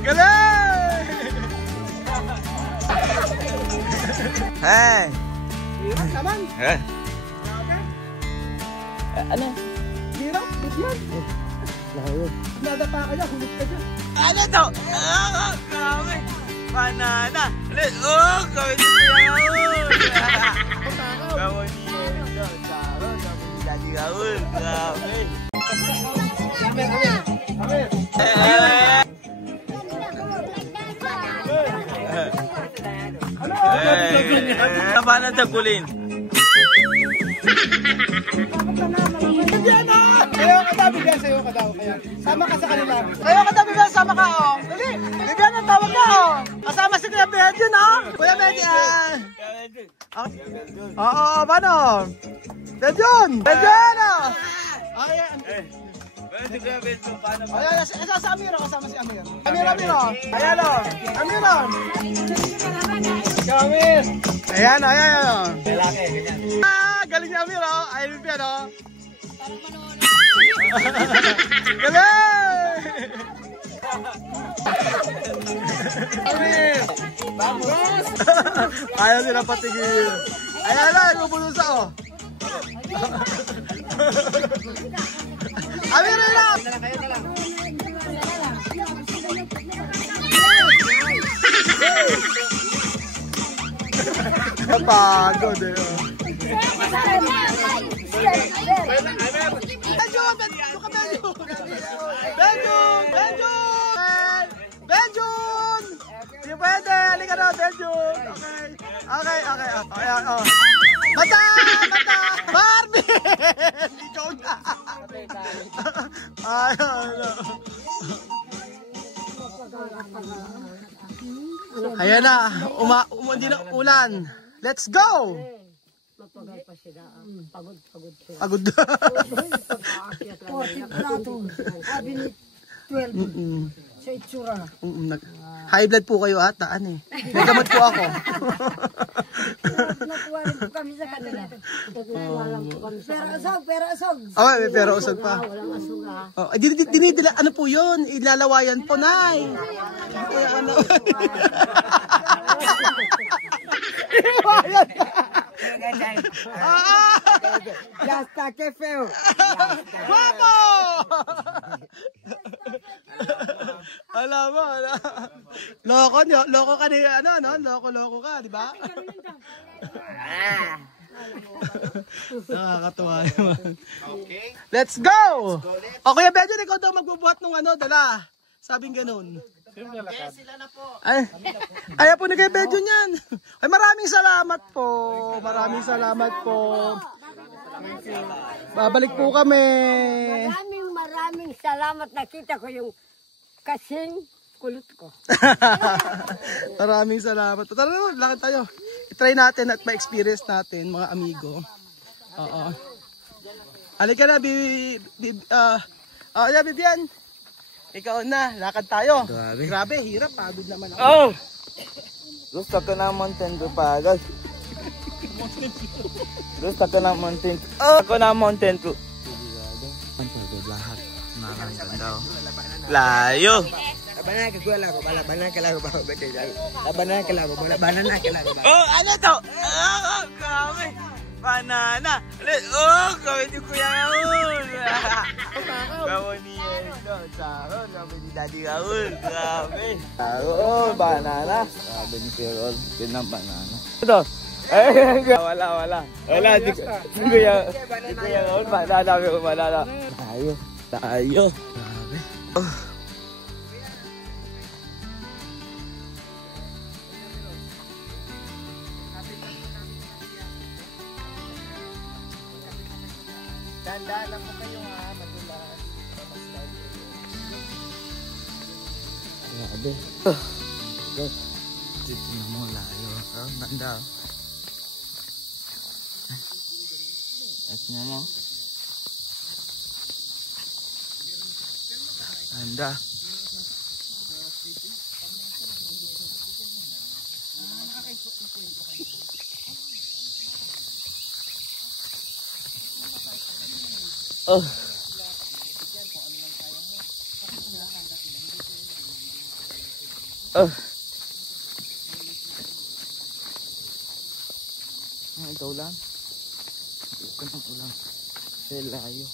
Galing! Hey! Hirap naman. Eh? Ano? Hirap, bigyan. Nadapa ka dyan, hulit ka dyan. Ano to? Grabe! Banana! Oh! Gawin niyo yan! Gawin niyo yan! Gawin ni Daddy Raul! Grabe! Ano ba na tagulin? Sayo ka daw, bigyan sayo ka daw. Sama ka sa kanila. Sayo ka daw, bigyan, sama ka, oh. Dali, bigyan ang tawag ka, oh. Kasama si Kuya Benjun, oh. Kuya Benjun. Oo, paano? Benjun! Benjun, oh. Ayan. Ayan, sa Amir, kasama si Amir. Amir, oh. Ayan, oh. Amir, oh. Amir. Ayan, oh. Lalaki, ganyan. Galing ni Amir, oh. Ayun yan, oh. Galing! Amir! Ayaw sila patigil. Ayan na, bubulusa, oh. Amir, lang! Pagod, eh. Benjun! Di pwede! Halika na, Benjun! Okay. Ayan, oh. Mata! Barbie! Ikaw na! Ayan na! Hindi na ulan! Let's go! Mapagal pa sila. Pagod sila. Pagod. 40 plato. Sabi ni 12. Sa itsura. High blood po kayo ata, ano eh. May gamot po ako. Nakuha rin po kami sa kanila. Pero asog. Oh, may pero usog pa. Walang asog ha. Oh, dinidila, ano po yun? Ilalawayan po, Nay. Ano? Ilalawayan. Ya está, que feo. Guapo! Alam mo, loko ka ni, loko ka, di ba? Nakakatuwa naman. Let's go! O Kuya Benjun, ikaw daw magbubuhat ng dala. Sabing ganun. Sila na po. Ayaw po ni Kuya Benjun yan. Ay, maraming salamat po. Babalik po kami. Maraming salamat. Nakita ko yung kasing kulot ko. Maraming salamat. Tara naman, lakad tayo. I-try natin at ma-experience natin, mga amigo. Oo. Halika na, Bibian. Ikaw na, lakad tayo. Grabe, hirap. Pagod naman ako. Oh! Gusto ko ng mountain to pagod. Gusto ko ng mountain. Oh! Ako ng mountain to. Lahat. Nakakaganda daw. Layo! Labanan ka lang. Oh! Ano to? Oh! Grabe! Banana! Oh! Gawin niyo Kuya Raul! Gawin niyo ito. Gawin ni Daddy Raul. Grabe! Oh! Banana! Grabe ni Kuya Raul. Pinang banana. Ito! Wala. Di Kuya Raul. Banana. Tayo. Grabe. Oh! Dandaan lang po kayo ha, madulas. Grabe. Dito na mo layo. Ang ganda. At nga mo. Ganda. Oh. Oh. Ito ulan. Bukan ang ulan. Kasi layo.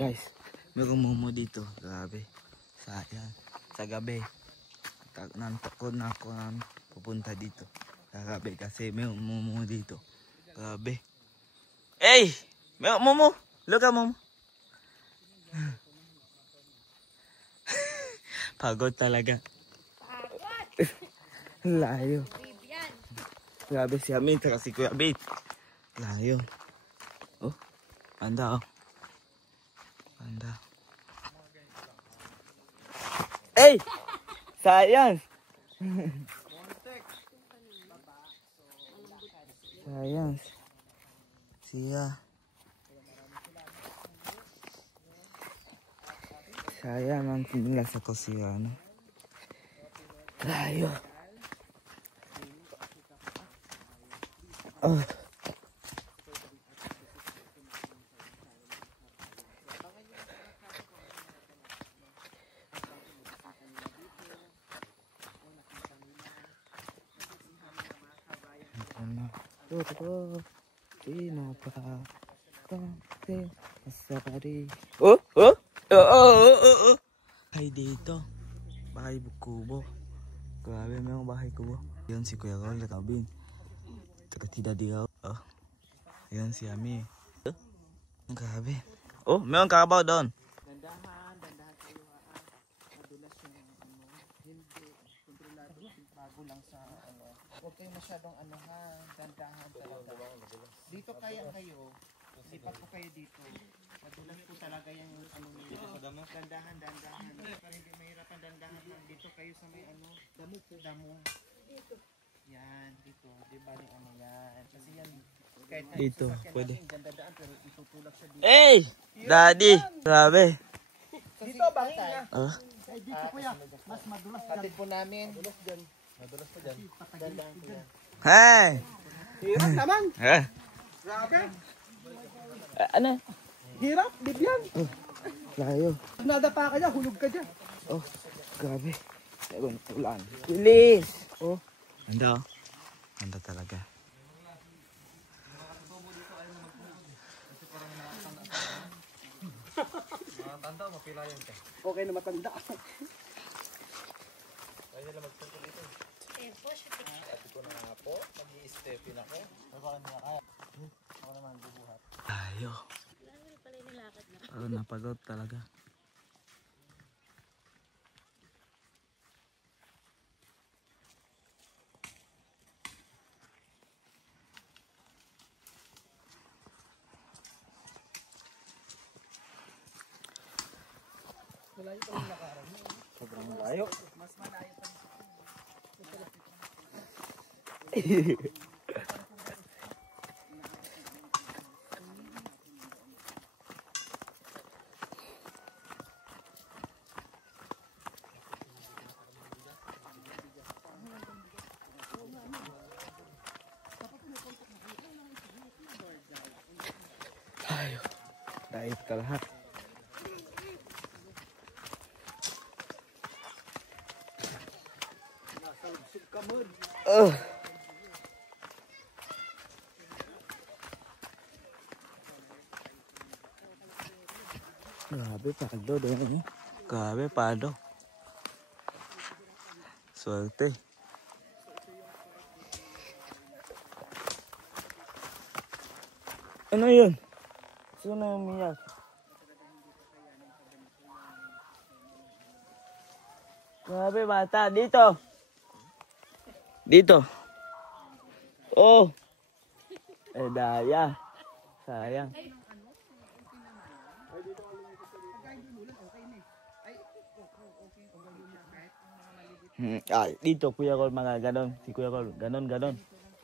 Guys, may kumumo dito. Grabe. Sayang. Sa gabi. Nantok ko na ako pupunta dito. Grabe kasi may kumumo dito. Grabe. Hey! May kumumo! Look at mo. Pagod talaga. Layo. Grabe si Amin. Saka si Kuya Bit. Layo. Oh, anda oh. Anda. Hey! Sayang! Sayang. Siya. Sayang ang tinilas ako siya. Ano? Layo. Oh. Bahay dito. Bahay kubo. Grabe, may bahay kubo. Yan si Kuya Raul Kabin. Tagatida di ako. Oh. Yan si Ami. Grabe. Oh, may kabaw doon. Dandahan kayo madulas yung hindi kontrolado bago lang sa huwag kayo masyadong dandahan talaga. Dito kaya kayo, lipat po kayo dito. Madulas po talaga yung dandahan. Para hindi mahirapan dandahan lang. Dito kayo sa may damo. Yan, dito. Diba yung yan. Kasi yan, kahit na dito, pwede. Dandaan, pero itutulak siya dito. Hey! Daddy! Grabe. Dito, bangin na. Ay, dito kuya, mas madulas dyan. Patid po namin. Madulas po dyan. Dandaan po yan. Hey! Hirap naman. Eh? Grabe. Ano? Hirap, bibyan. Layo. Nadapa ka dyan, hulog ka dyan. Oh, grabe. Ewan, ulan. Bilis! Oh. Anda oh. Anda talaga. Okay na matanda. Layo. Napagod talaga. Sobrang layo. Mas malayo pa. Layo. Dahil ka lahat. Grabe pado doon eh. Grabe pado. Swerte. Ano yun? Sino umiyak? Grabe bata, dito. Dito. Oh. Eh, daya. Sayang. Dito Kuya Col, mga ganon. Si Kuya Col, ganon.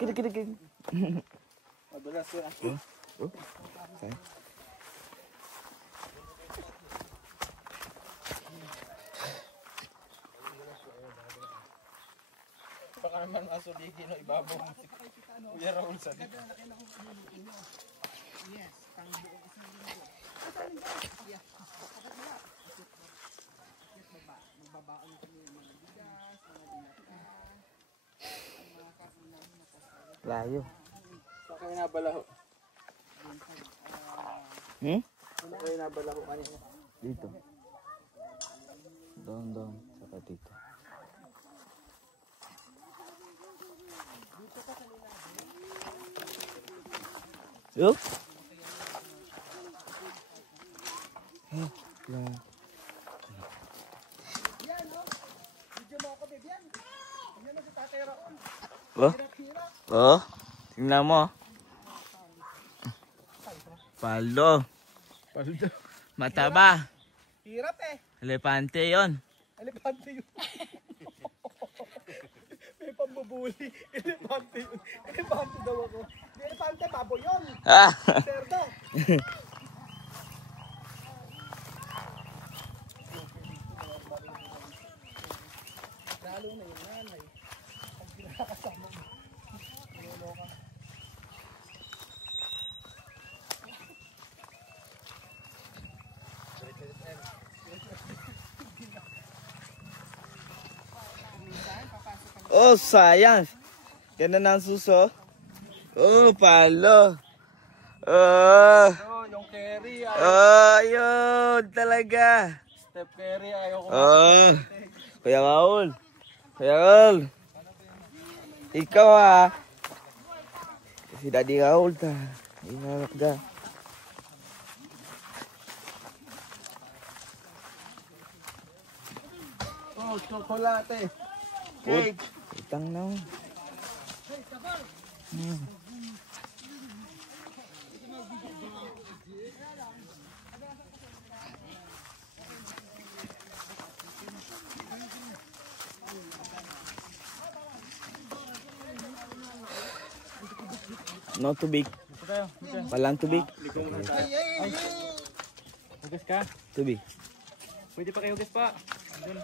Kiri. Madulas yun. Sayang. Baka naman aso digi no ibabaw mo si Kuya Raul sa dito. Layo. Sa kayo nabalaho. Sa kayo nabalaho kanina. Dito. Doon. Saka dito. Yup. Oh, tingnan mo. Paldo. Paldo. Mataba. Hirap eh. Elepante yon. Elepante yun. May pambubuli. Elepante yun. Elepante daw ako. Di elepante, baboy yun. Cerdo. Lalo na yung nanay. Ang pinakasama mo. Niloloka. Oh, sayang. Ganun ang suso. Oh, palo. Oh. Yung carry. Yun talaga. Step carry. Ayaw ko. Oh. Kuya Raul. Ikaw si Daddy Raul ta. Inarap ka. Oh, chocolate. Cake. Utang na. No tubig. Walang tubig. Hugas ka? Tubig. Pwede pa kayo hugas pa. Doon.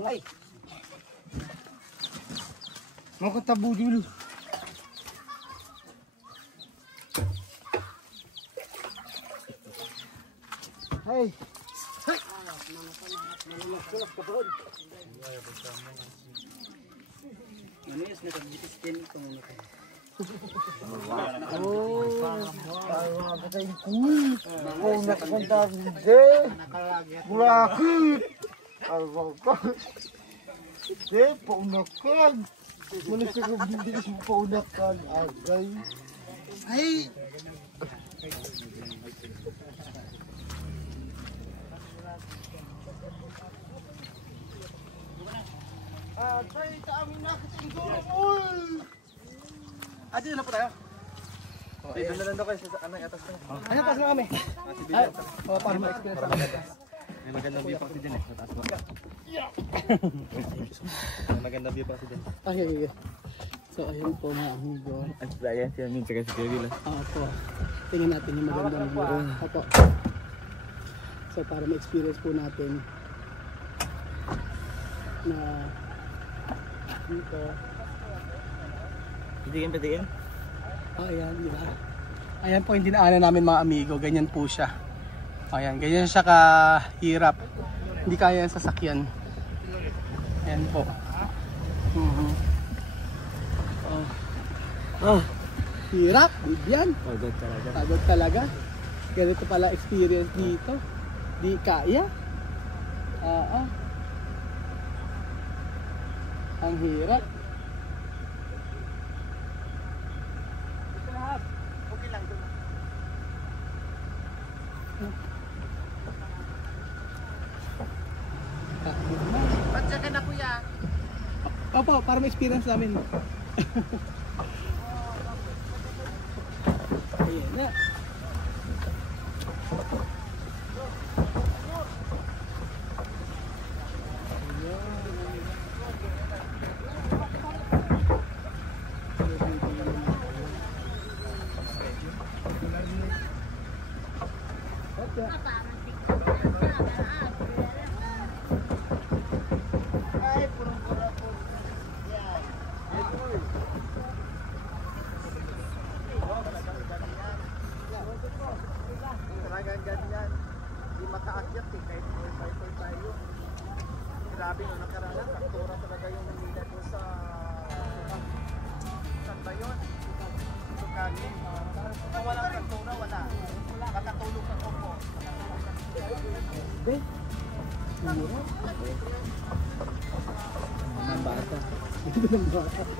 Ay. Mau ketabu dulu. Hai. Oh, nakakanta de. Bulakit. De, paunakan. Manusia ko hindi ko paunakan. Agay. Ay. Agay, kami nakatinggo. Dito na po tayo. Okay, doon na kayo sa anay atas na. Ayun, taas na kami. Ay, para ma-experience namin. May magandang view pa kasi dyan sa taas mo. May magandang view pa kasi dyan. Okay. So, ayun po mga amigo. Ayan siya minsan kasi kayo lang. Opo. Tingnan natin yung magandang view. Opo. So, para ma-experience po natin na dito. Patikin. Ayan, di ba? Ayan po yung dinaanan namin mga amigo. Ganyan po siya. Ayan, ganyan siya kahirap. Hindi kaya yung sasakyan. Ayan po. Hirap, yan. Pagod talaga. Ganito pala experience dito. Di kaya. Ang hirap. Opo, para ma-experience namin. Ayan na. Talagang ganyan. Hindi makaakyat eh. Kahit may tayo. Grabe no, nakaraan. Taktura talaga yung Manila doon sa... Saan ba yun? Sukanin. Kung walang taktura, wala. Makatulog ako po. Ang bata.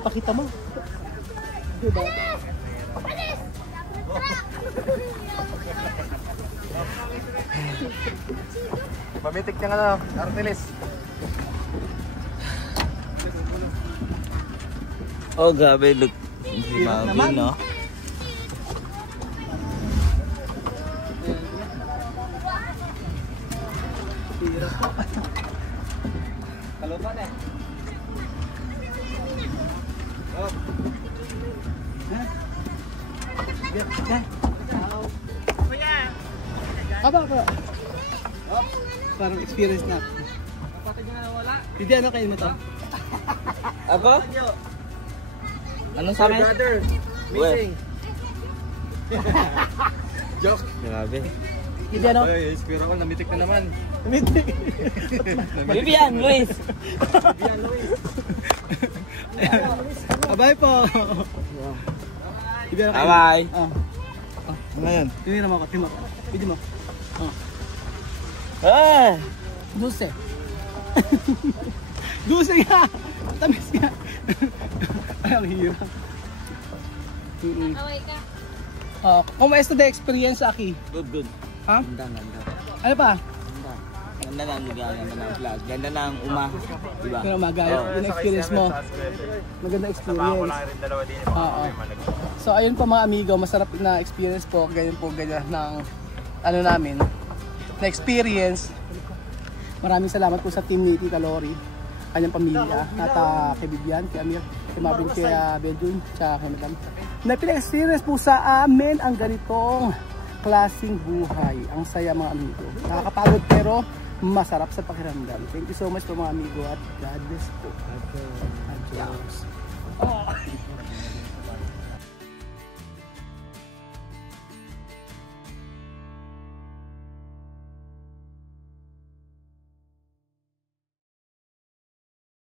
Pakita mo. Diba? Mamitik niya nga Artelis. Oh, grabe, look. Grabe, no? Kalupan eh. Oh. Aba. Parang experience na. Kapatid niya na wala. Hindi, ano kayo mo to? Ako? Anong sa akin? Brother, missing. Joke. Grabe. Hindi, ano? Ay, espero ko, namitik na naman. Vivian, Luis. Yan, Luis. Abay po. Hindi, ano kayo? Bye-bye. Ano yan? Tinira mo ako, Pwede mo. Ah! Dulce. Dulce nga! Tamis nga! Ay, ang hirap. Okay ka. Kumusta the experience, Aki? Good. Ha? Ganda. Ano pa? Ganda ng lugar, ganda ng vlog, ganda ng uma. Diba? Pero magayo, yung experience mo. Maganda experience. Oo. So ayun po mga amigo, masarap na experience po. Ganyan ng ano namin, na experience. Maraming salamat po sa team ni Tita Lori, kanyang pamilya, at kay Vivian, kay Amir, kay Marvin, kay Beljun, tsaka kay Madam. Na pinag-experience po sa amin ang ganitong klaseng buhay. Ang saya mga amigo. Nakakapagod pero masarap sa pakiramdam. Thank you so much po mga amigo at God bless po. Adios.